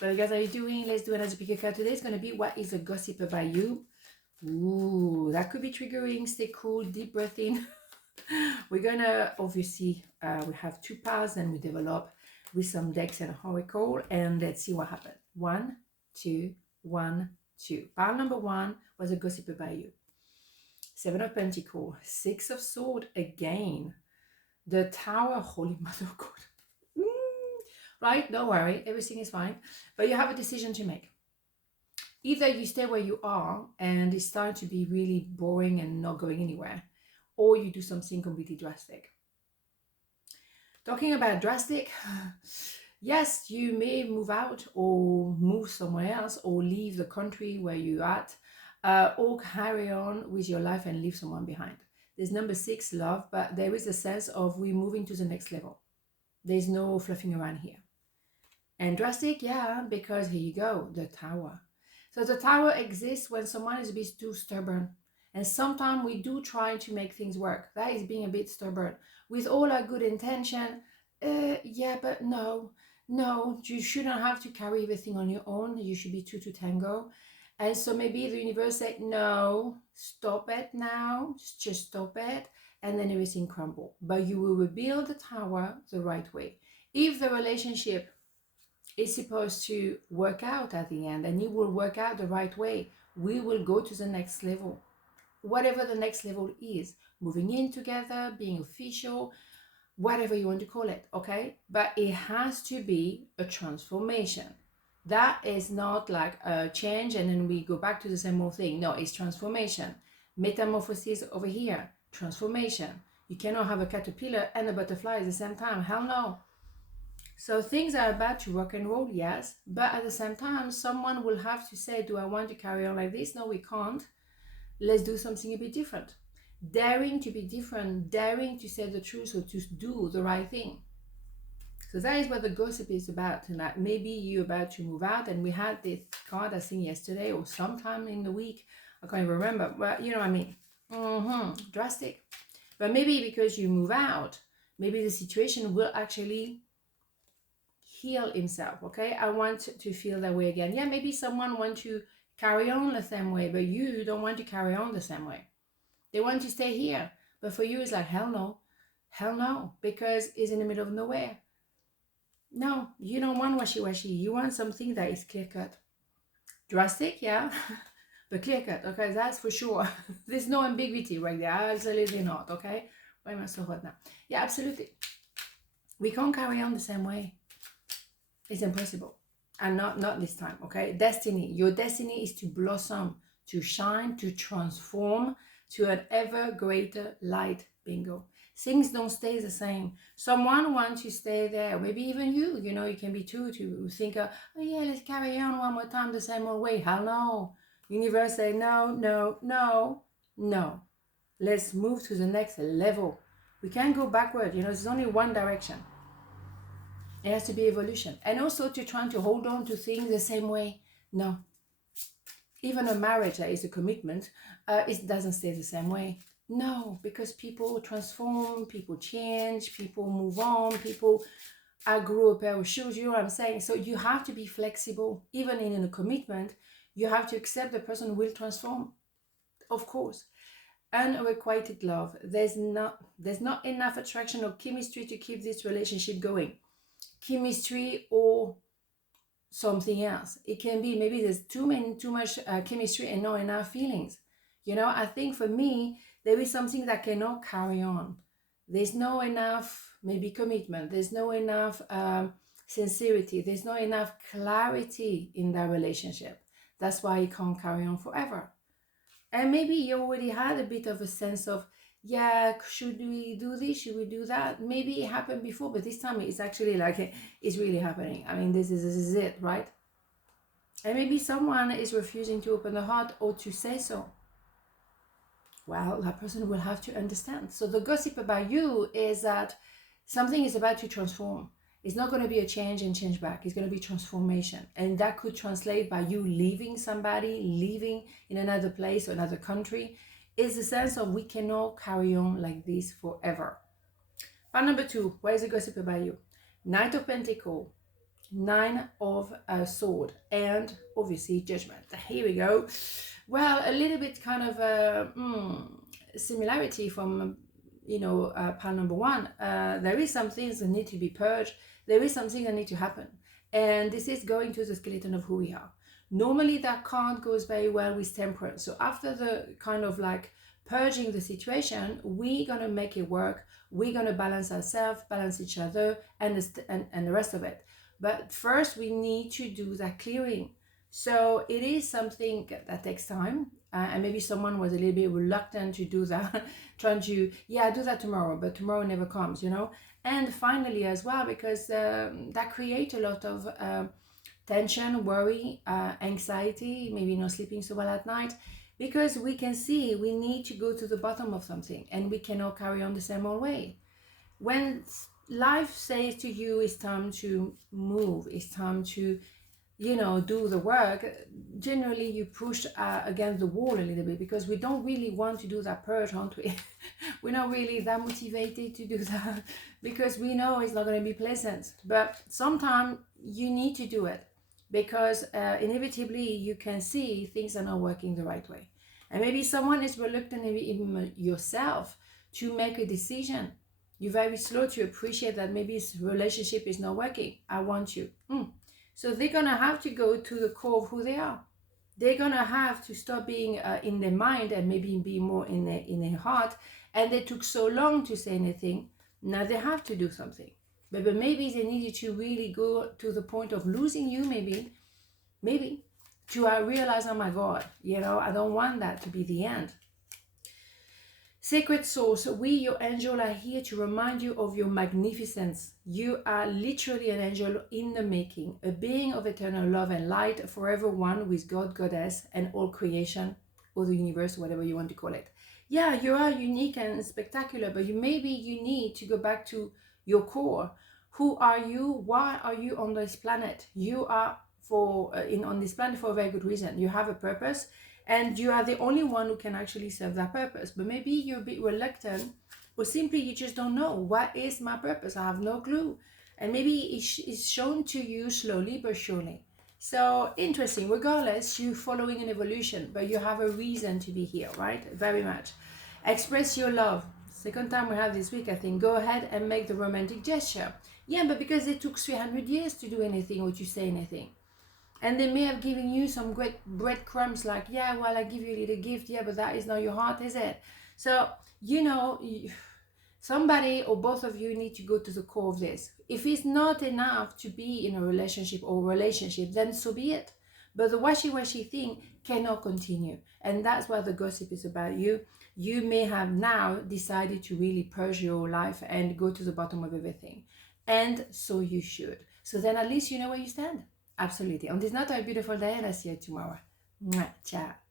Well, guys, how are you doing? Let's do another pick a card. Today is going to be what is a gossip about you. Ooh, that could be triggering. Stay cool, deep breath in. We're going to, obviously, we have two piles and we develop with some decks and oracle. And let's see what happened. 1, 2, 1, 2. Pile number 1 was a gossip about you. 7 of Pentacles. 6 of Swords again. The Tower, Holy Mother of God. Right? Don't worry, everything is fine. But you have a decision to make. Either you stay where you are and it's starting to be really boring and not going anywhere, or you do something completely drastic. Talking about drastic, yes, you may move out or move somewhere else or leave the country where you're at, or carry on with your life and leave someone behind. There's number 6, love, but there is a sense of we moving to the next level. There's no fluffing around here. And drastic, yeah, because here you go, the Tower. So the Tower exists when someone is a bit too stubborn. And sometimes we do try to make things work. That is being a bit stubborn. With all our good intention, yeah, but no, you shouldn't have to carry everything on your own. You should be two to tango. And so maybe the universe said, no, stop it now, just stop it. And then everything crumble. But you will rebuild the Tower the right way. If the relationship is supposed to work out at the end and it will work out the right way, we will go to the next level, whatever the next level is, moving in together, being official, whatever you want to call it, okay? But it has to be a transformation. That is not like a change and then we go back to the same old thing. No, it's transformation. Metamorphosis over here, transformation. You cannot have a caterpillar and a butterfly at the same time. Hell no. So things are about to rock and roll, yes, but at the same time, someone will have to say, do I want to carry on like this? No, we can't. Let's do something a bit different. Daring to be different, daring to say the truth or to do the right thing. So that is what the gossip is about tonight. Maybe you're about to move out, and we had this card, I think yesterday or sometime in the week. I can't even remember, but you know what I mean. Drastic. But maybe because you move out, maybe the situation will actually heal himself. Okay, I want to feel that way again. Yeah, maybe someone wants to carry on the same way, but you don't want to carry on the same way. They want to stay here, but for you it's like hell no, because it's in the middle of nowhere. No, you don't want washy-washy. You want something that is clear-cut. Drastic, yeah, but clear-cut. Okay, that's for sure. There's no ambiguity right there. Absolutely not. Okay, why am I so hot now? Yeah, absolutely. We can't carry on the same way. It's impossible. And not this time, okay? Destiny. Your destiny is to blossom, to shine, to transform to an ever greater light. Bingo. Things don't stay the same. Someone wants to stay there. Maybe even you know, you can be too, to think, oh yeah, let's carry on one more time the same old way. Hell no. Universe say no. Let's move to the next level. We can't go backward. You know, there's only one direction. It has to be evolution. And also to trying to hold on to things the same way. No. Even a marriage that is a commitment, it doesn't stay the same way. No, because people transform, people change, people move on, people outgrow a pair of shoes, you know what I'm saying? So you have to be flexible. Even in a commitment, you have to accept the person will transform, of course. Unrequited love. There's not enough attraction or chemistry to keep this relationship going. Chemistry or something else. It can be maybe there's too much chemistry and not enough feelings. You know, I think for me, there is something that cannot carry on. There's no enough maybe commitment. There's no enough sincerity. There's not enough clarity in that relationship. That's why it can't carry on forever. And maybe you already had a bit of a sense of, yeah, should we do this? Should we do that? Maybe it happened before, but this time it's actually like, it's really happening. I mean, this is it, right? And maybe someone is refusing to open the heart or to say so. Well, that person will have to understand. So the gossip about you is that something is about to transform. It's not going to be a change and change back. It's going to be transformation. And that could translate by you leaving somebody, living in another place or another country. It's the sense of we cannot carry on like this forever. Part number 2, what is the gossip about you? Knight of Pentacles, Nine of Sword, and obviously Judgment. Here we go. Well, a little bit kind of a similarity from, pile number one. There is some things that need to be purged. There is something that need to happen. And this is going to the skeleton of who we are. Normally that card goes very well with Temperance. So after the kind of like purging the situation, we're going to make it work. We're going to balance ourselves, balance each other, and the rest of it. But first we need to do that clearing. So it is something that takes time. And maybe someone was a little bit reluctant to do that, trying to, yeah, do that tomorrow, but tomorrow never comes, And finally as well, because that creates a lot of tension, worry, anxiety, maybe not sleeping so well at night, because we can see we need to go to the bottom of something and we cannot carry on the same old way. When life says to you it's time to move, it's time to do the work, generally you push against the wall a little bit, because we don't really want to do that purge, aren't we? We're not really that motivated to do that because we know it's not going to be pleasant. But sometimes you need to do it, because inevitably you can see things are not working the right way. And maybe someone is reluctant, maybe even yourself, to make a decision. You're very slow to appreciate that maybe this relationship is not working. I want you. So they're going to have to go to the core of who they are. They're going to have to stop being in their mind and maybe be more in their heart. And they took so long to say anything. Now they have to do something. But maybe they needed to really go to the point of losing you, maybe, to realize, oh my God, I don't want that to be the end. Sacred Source, we, your angel, are here to remind you of your magnificence. You are literally an angel in the making, a being of eternal love and light, forever one with God, Goddess, and all creation, or the universe, whatever you want to call it. Yeah, you are unique and spectacular, but maybe you need to go back to your core. Who are you? Why are you on this planet? You are on this planet for a very good reason. You have a purpose. And you are the only one who can actually serve that purpose. But maybe you're a bit reluctant, or simply you just don't know. What is my purpose? I have no clue. And maybe it's shown to you slowly but surely. So interesting. Regardless, you're following an evolution, but you have a reason to be here, right? Very much. Express your love. Second time we have this week, I think. Go ahead and make the romantic gesture. Yeah, but because it took 300 years to do anything or to say anything. And they may have given you some great breadcrumbs like, yeah, well, I give you a little gift. Yeah, but that is not your heart, is it? So, somebody or both of you need to go to the core of this. If it's not enough to be in a relationship, then so be it. But the washy-washy thing cannot continue. And that's what the gossip is about you. You may have now decided to really purge your life and go to the bottom of everything. And so you should. So then at least you know where you stand. Absolutely. On this note, have a beautiful day, and I'll see you tomorrow. Mwah. Ciao.